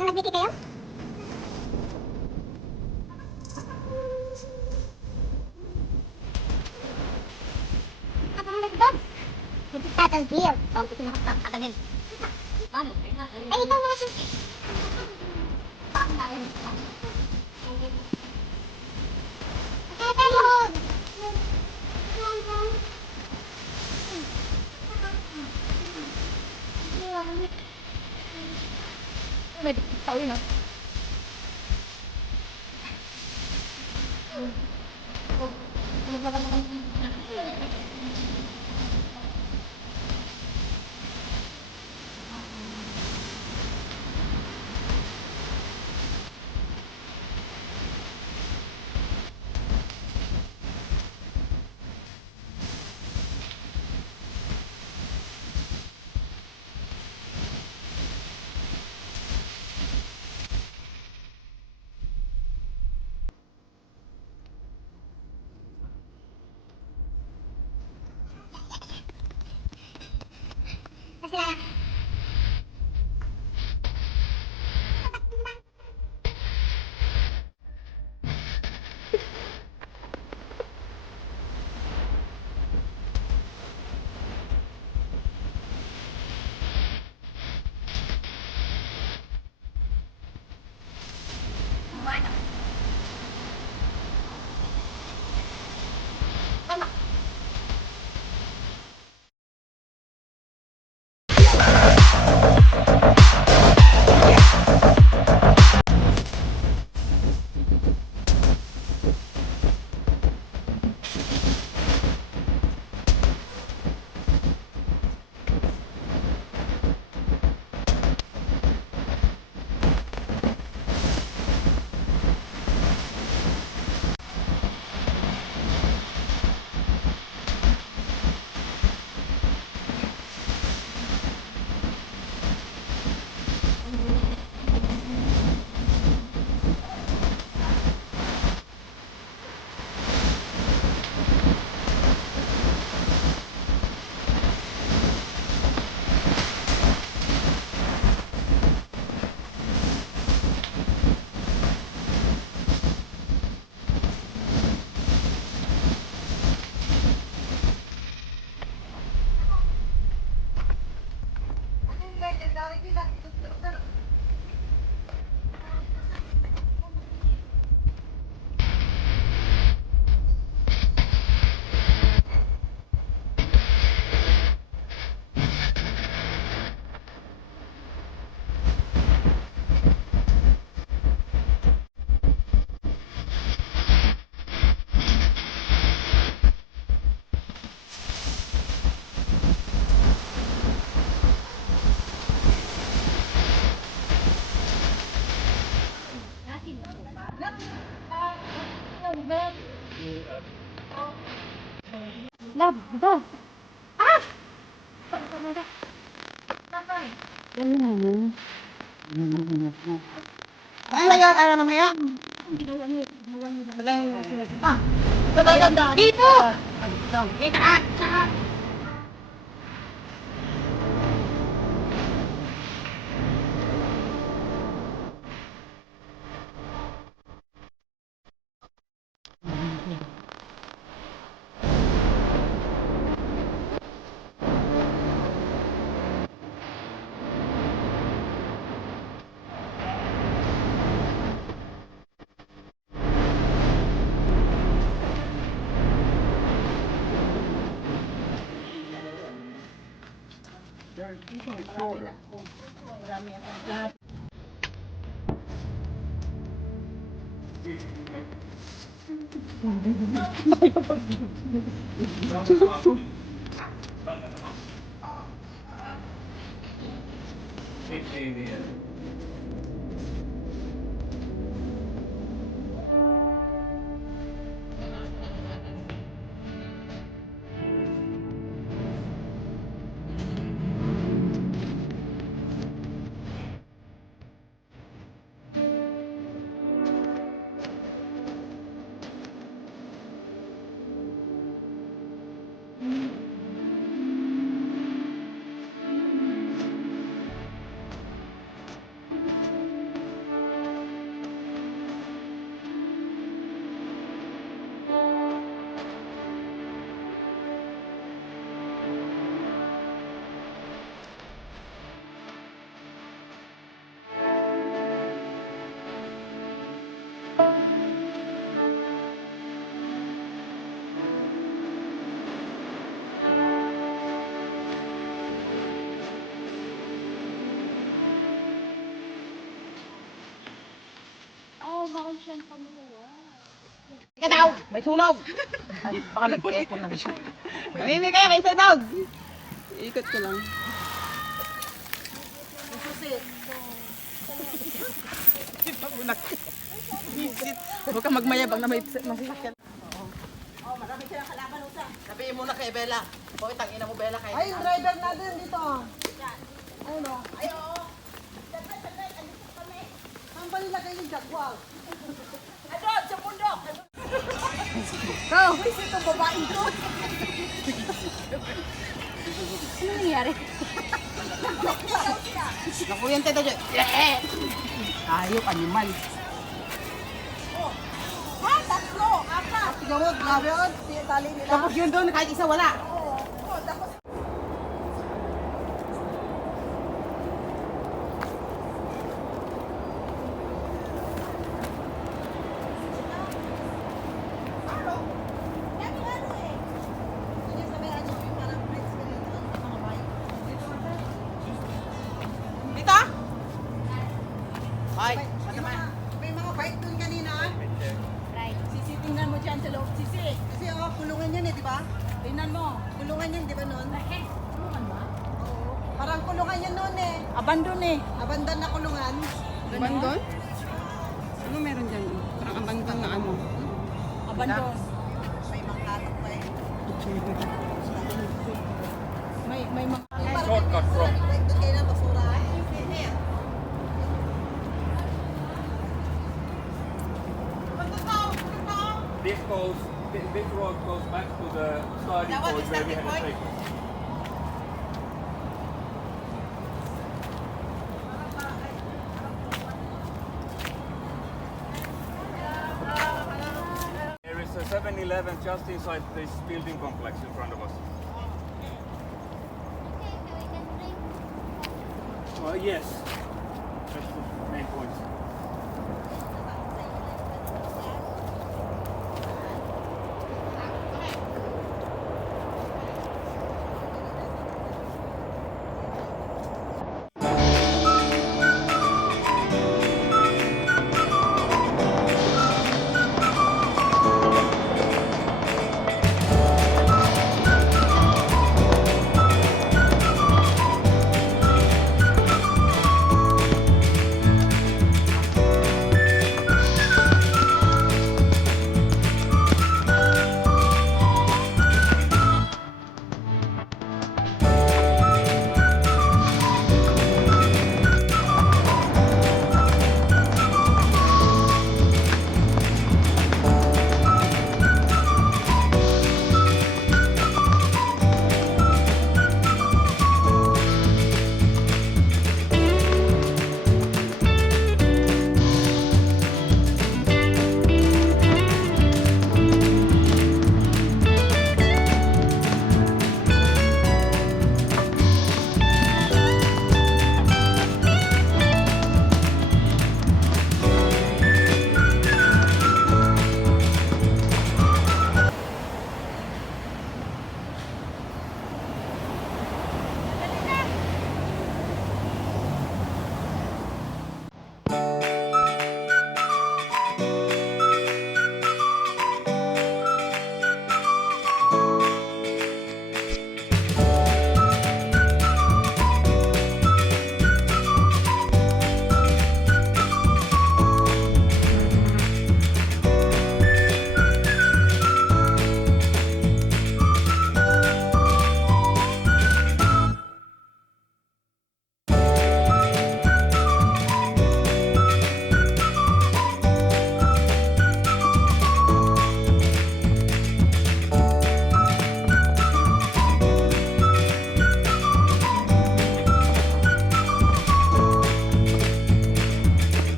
Nag-meeting kayo? At ang nagdog? Nagtatang beer. Oh, gusto na kapag-agalin. Ay, ikaw nga siya. Tahu na. Love, ito. Ah! Ano yan? Ano naman yan? Ah! Dito! Dito! Ika daw, May sunog! Ay, baka nag-echo lang siya. mamimigay kayo, may sunog. Ikot ko lang. Huwag ka magmayabang na may masasakyan. Oh, marami silang kalaban usa. Sabihin mo na kay Bella. Hoy, tangina mo Bella kay. Ay, yung driver natin dito. Ayun o. Ay, oo. Saan ba nilagay yung jaguar? Adon, sa bundok. Bro, kasi itong babaeng to. Ano nangyari? Naku, yan tayo dyan. Ayok, animal. Ha? Tatlo! Apat! Siguro, grabe yun. Tali nila. Tapos yun doon, kahit isa wala. Oo, tapos Dito? Ay, may mga bike dun kanina. Right. Sisi, tingnan mo dyan sa loob. Sisi. Kasi kulungan yan eh, di ba? Tingnan mo. Kulungan yan, di ba nun? Oo. Parang kulungan yan nun eh. abandon eh. Abandon na kulungan. Abandon? Ano meron dyan? Parang abandon na ano. Abandon. May mga katak pa eh. May mga... Shortcut from. Ito kayo na basura. This road goes back to the starting point where we had a break. There is a 7-Eleven just inside this building complex in front of us. Yes, that's the main point.